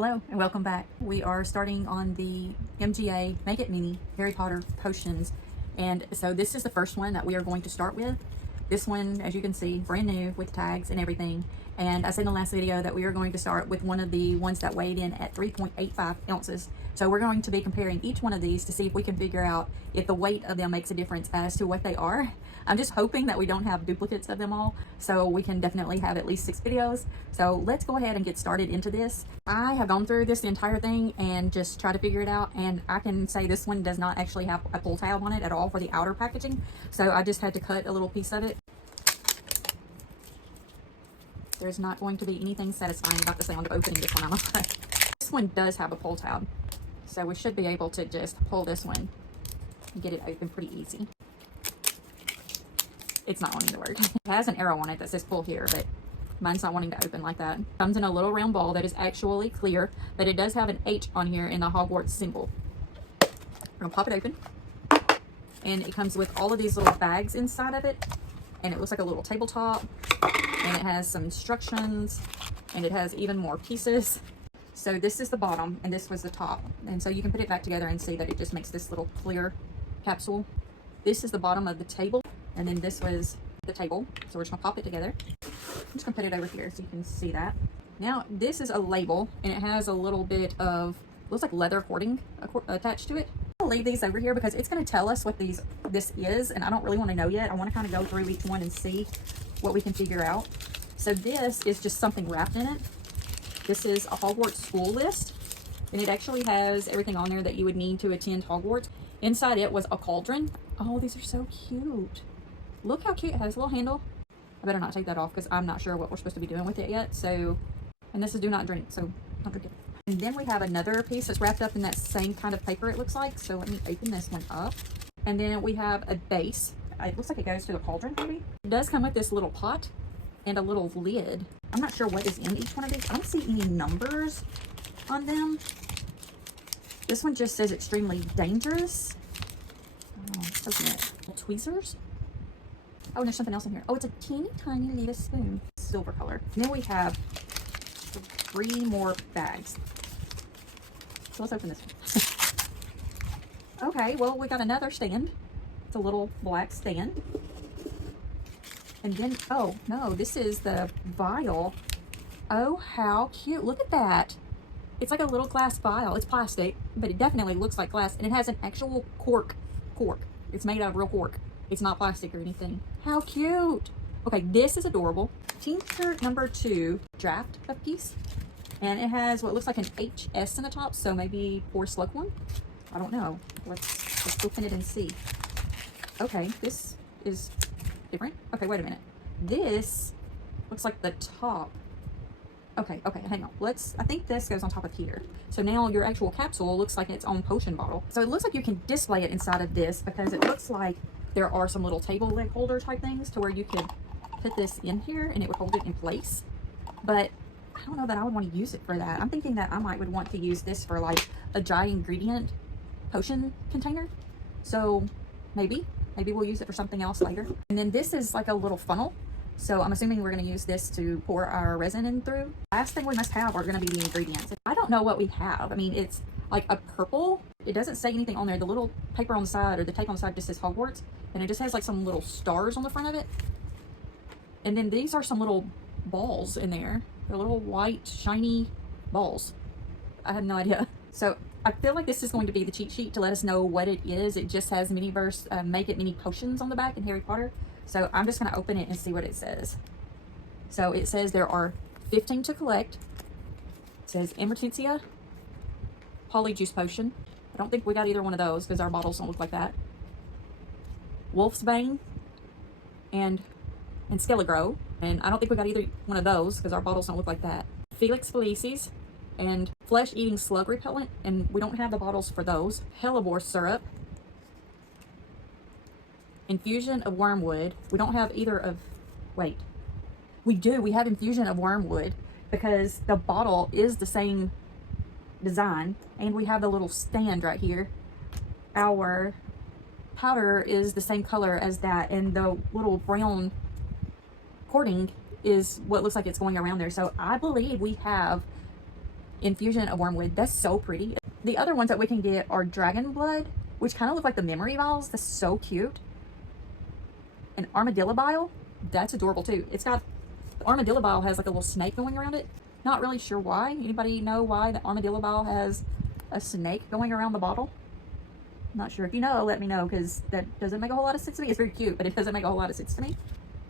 Hello and welcome back. We are starting on the MGA Make It Mini Harry Potter potions, and so this is the first one that we are going to start with. This one, as you can see, brand new with tags and everything. And I said in the last video that we are going to start with one of the ones that weighed in at 3.85 ounces. So we're going to be comparing each one of these to see if we can figure out if the weight of them makes a difference as to what they are. I'm just hoping that we don't have duplicates of them all, so we can definitely have at least 6 videos. So let's go ahead and get started into this. I have gone through this the entire thing and just try to figure it out, and I can say this one does not actually have a pull tab on it at all for the outer packaging, so I just had to cut a little piece of it. There's not going to be anything satisfying about the sound of opening this one, I'm afraid. This one does have a pull tab, so we should be able to just pull this one and get it open pretty easy. It's not wanting to work. It has an arrow on it that says pull here, but mine's not wanting to open like that. It comes in a little round ball that is actually clear, but it does have an H on here in the Hogwarts symbol. We're gonna pop it open, and it comes with all of these little bags inside of it, and it looks like a little tabletop, and it has some instructions, and it has even more pieces. So this is the bottom, and this was the top, and so you can put it back together and see that it just makes this little clear capsule. This is the bottom of the table, and then this was the table, so we're just gonna pop it together. I'm just gonna put it over here so you can see that. Now this is a label, and it has a little bit of, looks like leather cording attached to it. I'll leave these over here because it's going to tell us what this is, and I don't really want to know yet. I want to kind of go through each one and see what we can figure out. So this is just something wrapped in it. This is a Hogwarts school list, and it actually has everything on there that you would need to attend Hogwarts. Inside it was a cauldron. Oh, these are so cute. Look how cute. It has a little handle. I better not take that off because I'm not sure what we're supposed to be doing with it yet. So, and this is do not drink, so don't drink it. And then we have another piece that's wrapped up in that same kind of paper, it looks like. So let me open this one up. And then we have a base. It looks like it goes to the cauldron, maybe. It does come with this little pot and a little lid. I'm not sure what is in each one of these. I don't see any numbers on them. This one just says extremely dangerous. Oh, let's open it. Little tweezers. Oh, and there's something else in here. Oh, it's a teeny tiny little spoon. Silver color. And then we have 3 more bags. So let's open this one. Okay, well, we got another stand. It's a little black stand. And then, oh, no, this is the vial. Oh, how cute. Look at that. It's like a little glass vial. It's plastic, but it definitely looks like glass. And it has an actual cork. It's made out of real cork. It's not plastic or anything. How cute. Okay, this is adorable. Tincture number 2 draft of piece. And it has what looks like an HS in the top, so maybe for Slughorn? I don't know. Let's open it and see. Okay, this is different. Okay, wait a minute. This looks like the top. Okay, hang on. I think this goes on top of here. So now your actual capsule looks like its own potion bottle. So it looks like you can display it inside of this because it looks like there are some little table leg holder type things to where you could put this in here and it would hold it in place. But I don't know that I would want to use it for that. I'm thinking that I would want to use this for like a dry ingredient potion container. So maybe we'll use it for something else later. And then this is like a little funnel. So I'm assuming we're going to use this to pour our resin in through. Last thing we must have are going to be the ingredients. I don't know what we have. I mean, it's like a purple. It doesn't say anything on there. The little paper on the side or the tape on the side just says Hogwarts. And it just has like some little stars on the front of it. And then these are some little balls in there. They're little white, shiny balls. I have no idea. So I feel like this is going to be the cheat sheet to let us know what it is. It just has MiniVerse Make It Mini Potions on the back in Harry Potter. So I'm just going to open it and see what it says. So it says there are 15 to collect. It says Emergentia Polyjuice Potion. I don't think we got either one of those because our bottles don't look like that. Wolfsbane and Skelligro. And I don't think we got either one of those because our bottles don't look like that. Felix Felicis and flesh-eating slug repellent, and we don't have the bottles for those. Hellebore syrup. Infusion of wormwood. We don't have either of, wait. We do, we have infusion of wormwood because the bottle is the same design, and we have the little stand right here. Our powder is the same color as that, and the little brown cording is what looks like it's going around there. So I believe we have Infusion of Wormwood. That's so pretty. The other ones that we can get are Dragon Blood, which kind of look like the memory vials. That's so cute. And Armadillo Bile. That's adorable too. It's got, the Armadillo Bile has like a little snake going around it. Not really sure why. Anybody know why the Armadillo Bile has a snake going around the bottle? Not sure. If you know, let me know, because that doesn't make a whole lot of sense to me. It's very cute, but it doesn't make a whole lot of sense to me.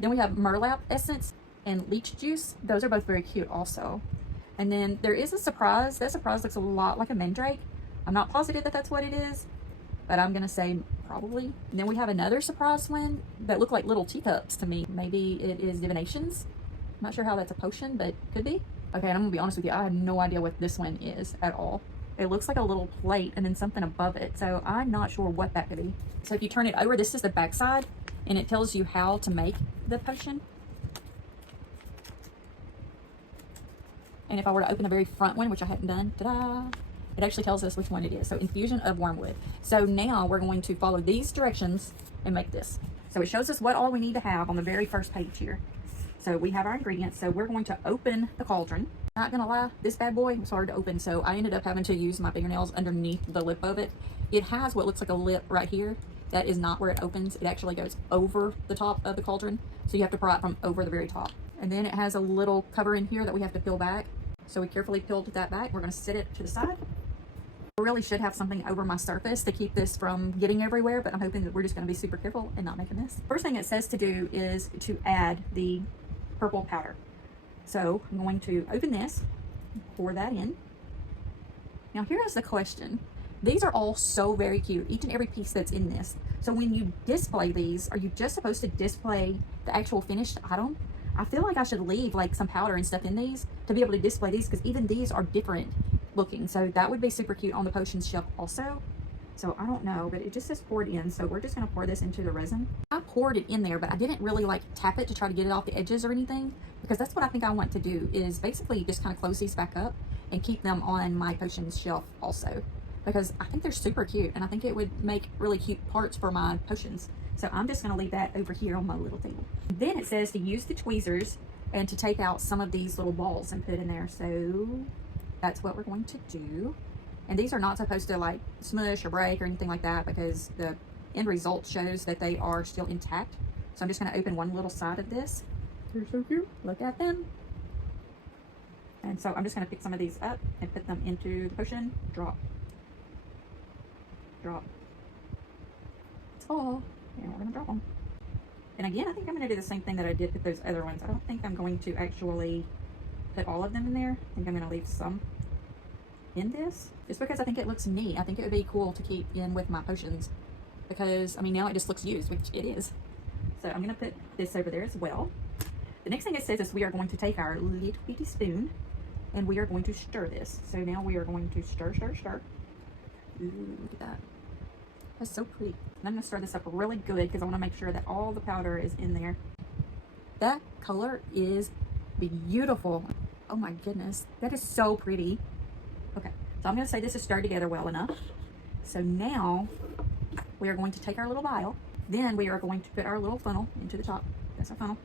Then we have Murlap Essence and Leech Juice. Those are both very cute also. And then there is a surprise. That surprise looks a lot like a Mandrake. I'm not positive that that's what it is, but I'm going to say probably. And then we have another surprise one that look like little teacups to me. Maybe it is Divinations. I'm not sure how that's a potion, but could be. Okay, and I'm going to be honest with you. I have no idea what this one is at all. It looks like a little plate and then something above it. So I'm not sure what that could be. So if you turn it over, this is the back side, and it tells you how to make the potion. And if I were to open the very front one, which I hadn't done, ta-da, it actually tells us which one it is. So Infusion of Wormwood. So now we're going to follow these directions and make this. So it shows us what all we need to have on the very first page here. So we have our ingredients. So we're going to open the cauldron. Not gonna lie, this bad boy was hard to open, so I ended up having to use my fingernails underneath the lip of it. It has what looks like a lip right here. That is not where it opens. It actually goes over the top of the cauldron, so you have to pry it from over the very top. And then it has a little cover in here that we have to peel back. So we carefully peeled that back. We're gonna set it to the side. I really should have something over my surface to keep this from getting everywhere, but I'm hoping that we're just gonna be super careful and not make a mess. First thing it says to do is to add the purple powder. So I'm going to open this, pour that in. Now here is the question. These are all so very cute, each and every piece that's in this. So when you display these, are you just supposed to display the actual finished item? I feel like I should leave like some powder and stuff in these to be able to display these, because even these are different looking. So that would be super cute on the potions shelf also. So I don't know, but it just says pour it in. So we're just gonna pour this into the resin. I poured it in there, but I didn't really like tap it to try to get it off the edges or anything, because that's what I think I want to do, is basically just kind of close these back up and keep them on my potions shelf also, because I think they're super cute and I think it would make really cute parts for my potions. So I'm just gonna leave that over here on my little table. Then it says to use the tweezers and to take out some of these little balls and put in there. So that's what we're going to do. And these are not supposed to like smush or break or anything like that, because the end result shows that they are still intact. So I'm just going to open one little side of this. They're so cute. Look at them. And so I'm just going to pick some of these up and put them into the potion. Drop. Drop. It's all. And we're going to drop them. And again, I think I'm going to do the same thing that I did with those other ones. I don't think I'm going to actually put all of them in there. I think I'm going to leave some in this, just because I think it looks neat. I think it would be cool to keep in with my potions, because I mean now it just looks used, which it is. So I'm going to put this over there as well. The next thing it says is we are going to take our little bitty spoon and we are going to stir this. So now we are going to stir. Ooh, look at that. That's so pretty. And I'm going to stir this up really good, because I want to make sure that all the powder is in there. That color is beautiful. Oh my goodness, that is so pretty. Okay, so I'm going to say this is stirred together well enough. So now we are going to take our little vial. Then we are going to put our little funnel into the top. That's our funnel.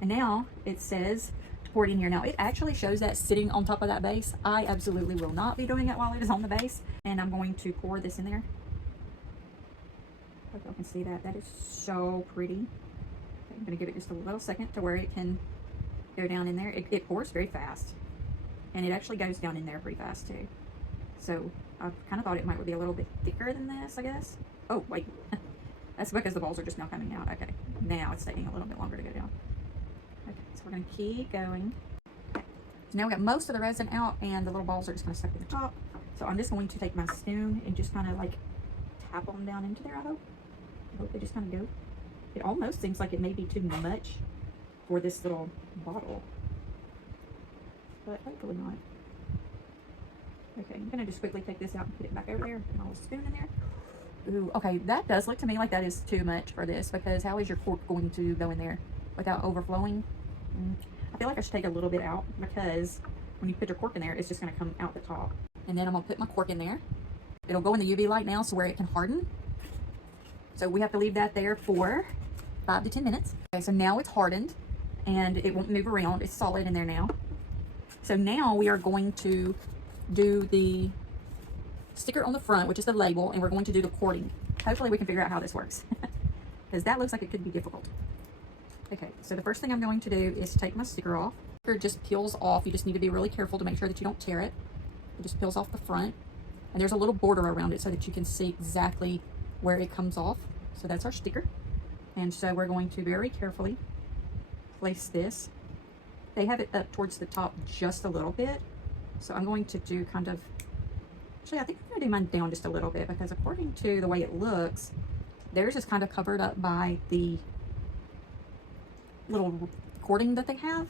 And now it says to pour it in here. Now it actually shows that sitting on top of that base. I absolutely will not be doing it while it is on the base. And I'm going to pour this in there. Hope y'all can see that. That is so pretty. Okay, I'm going to give it just a little second to where it can go down in there. It pours very fast. And it actually goes down in there pretty fast too. So I kind of thought it might be a little bit thicker than this, I guess. Oh, wait. That's because the balls are just now coming out. Okay. Now it's taking a little bit longer to go down. Okay, so we're going to keep going. Okay. So now we got most of the resin out and the little balls are just kind of stuck in the top. So I'm just going to take my spoon and just kind of like tap them down into there, I hope. I hope they just kind of go. It almost seems like it may be too much for this little bottle, but hopefully not. Okay, I'm gonna just quickly take this out and put it back over there. Put a little spoon in there. Ooh, okay, that does look to me like that is too much for this, because how is your cork going to go in there without overflowing? I feel like I should take a little bit out, because when you put your cork in there, it's just gonna come out the top. And then I'm gonna put my cork in there. It'll go in the UV light now, so where it can harden. So we have to leave that there for 5 to 10 minutes. Okay, so now it's hardened and it won't move around. It's solid in there now. So now we are going to do the sticker on the front, which is the label, and we're going to do the cording. Hopefully we can figure out how this works, because that looks like it could be difficult. Okay, so the first thing I'm going to do is take my sticker off. It just peels off. You just need to be really careful to make sure that you don't tear it. It just peels off the front, and there's a little border around it so that you can see exactly where it comes off. So that's our sticker. And so we're going to very carefully place this. They have it up towards the top just a little bit. So I'm going to do kind of, actually I think I'm gonna do mine down just a little bit, because according to the way it looks, theirs is kind of covered up by the little cording that they have.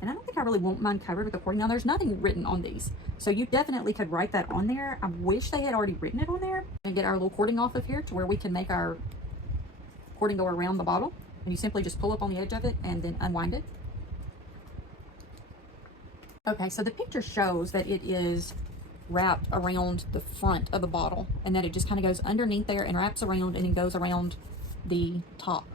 And I don't think I really want mine covered with the cording. Now there's nothing written on these, so you definitely could write that on there. I wish they had already written it on there. And get our little cording off of here to where we can make our cording go around the bottle. And you simply just pull up on the edge of it and then unwind it. Okay, so the picture shows that it is wrapped around the front of the bottle, and that it just kind of goes underneath there and wraps around and then goes around the top.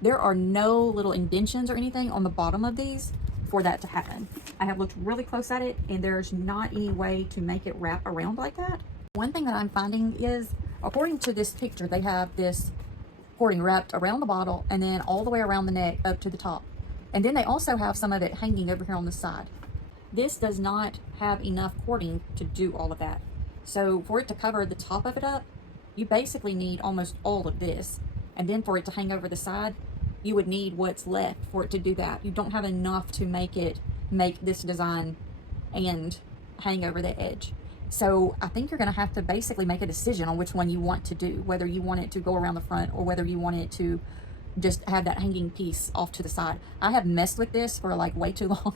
There are no little indentions or anything on the bottom of these for that to happen. I have looked really close at it, and there's not any way to make it wrap around like that. One thing that I'm finding is, according to this picture, they have this cording wrapped around the bottle and then all the way around the neck up to the top. And then they also have some of it hanging over here on the side. This does not have enough cording to do all of that. So for it to cover the top of it up, you basically need almost all of this. And then for it to hang over the side, you would need what's left for it to do that. You don't have enough to make this design and hang over the edge. So I think you're gonna have to basically make a decision on which one you want to do, whether you want it to go around the front or whether you want it to just have that hanging piece off to the side. I have messed with this for like way too long,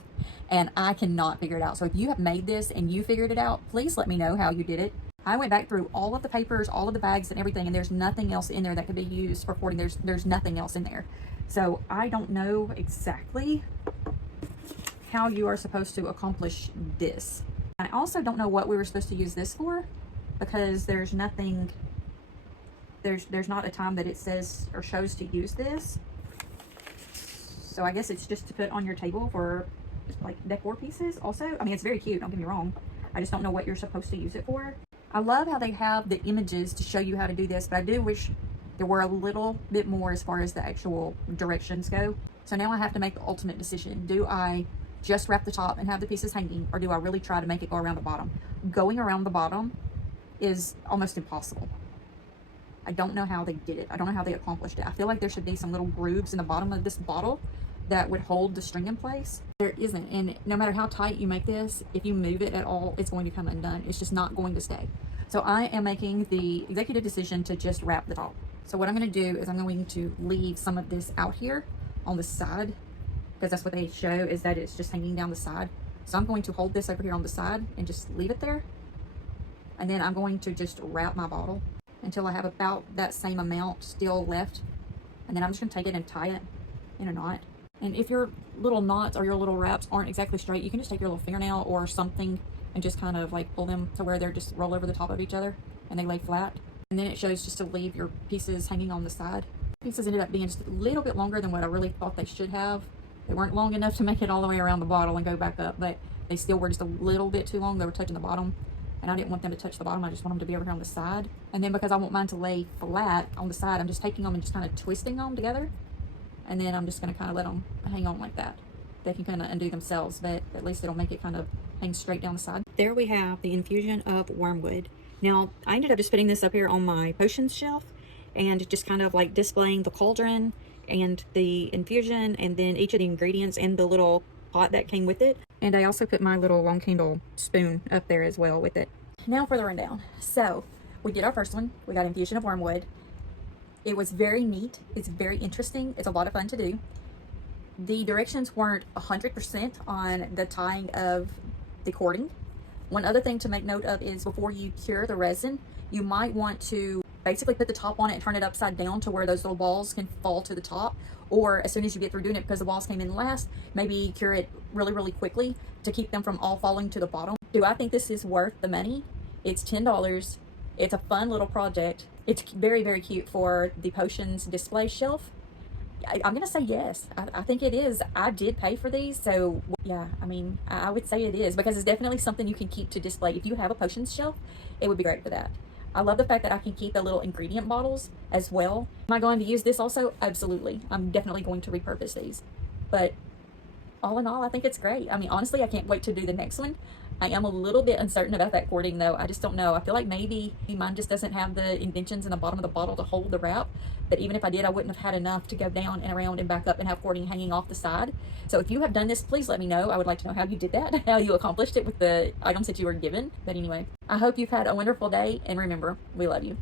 and I cannot figure it out. So if you have made this and you figured it out, please let me know how you did it. I went back through all of the papers, all of the bags and everything, and there's nothing else in there that could be used for cording. There's nothing else in there. So I don't know exactly how you are supposed to accomplish this. I also don't know what we were supposed to use this for, because there's nothing, there's not a time that it says or shows to use this. So I guess it's just to put on your table for like decor pieces also. I mean, it's very cute, don't get me wrong. I just don't know what you're supposed to use it for. I love how they have the images to show you how to do this, but I do wish there were a little bit more as far as the actual directions go. So now I have to make the ultimate decision. Do I just wrap the top and have the pieces hanging, or do I really try to make it go around the bottom? Going around the bottom is almost impossible. I don't know how they did it. I don't know how they accomplished it. I feel like there should be some little grooves in the bottom of this bottle that would hold the string in place. There isn't, and no matter how tight you make this, if you move it at all, it's going to come undone. It's just not going to stay. So I am making the executive decision to just wrap the top. So what I'm going to do is I'm going to leave some of this out here on the side, because that's what they show, is that it's just hanging down the side. So I'm going to hold this over here on the side and just leave it there. And then I'm going to just wrap my bottle until I have about that same amount still left. And then I'm just going to take it and tie it in a knot. And if your little knots or your little wraps aren't exactly straight, you can just take your little fingernail or something and just kind of like pull them to where they're just roll over the top of each other and they lay flat. And then it shows just to leave your pieces hanging on the side. Pieces ended up being just a little bit longer than what I really thought they should have. They weren't long enough to make it all the way around the bottle and go back up, but they still were just a little bit too long. They were touching the bottom, and I didn't want them to touch the bottom. I just want them to be over here on the side. And then because I want mine to lay flat on the side, I'm just taking them and just kind of twisting them together. And then I'm just going to kind of let them hang on like that. They can kind of undo themselves, but at least it'll make it kind of hang straight down the side. There we have the infusion of wormwood. Now, I ended up just putting this up here on my potions shelf and just kind of like displaying the cauldron and the infusion, and then each of the ingredients and the little pot that came with it. And I also put my little long candle spoon up there as well with it. Now for the rundown. So we did our first one. We got infusion of wormwood. It was very neat. It's very interesting. It's a lot of fun to do. The directions weren't 100% on the tying of the cording. One other thing to make note of is before you cure the resin, you might want to basically put the top on it and turn it upside down to where those little balls can fall to the top. Or as soon as you get through doing it, because the balls came in last, maybe cure it really quickly to keep them from all falling to the bottom. Do I think this is worth the money? It's $10. It's a fun little project. It's very cute for the potions display shelf. I'm gonna say yes. I think it is. I did pay for these, so yeah, I mean, I would say it is, because it's definitely something you can keep to display. If you have a potions shelf, it would be great for that. I love the fact that I can keep the little ingredient bottles as well. Am I going to use this also? Absolutely. I'm definitely going to repurpose these. But all in all, I think it's great. I mean, honestly, I can't wait to do the next one. I am a little bit uncertain about that cording though. I just don't know. I feel like maybe mine just doesn't have the indentions in the bottom of the bottle to hold the wrap. But even if I did, I wouldn't have had enough to go down and around and back up and have cording hanging off the side. So if you have done this, please let me know. I would like to know how you did that, how you accomplished it with the items that you were given. But anyway, I hope you've had a wonderful day, and remember, we love you.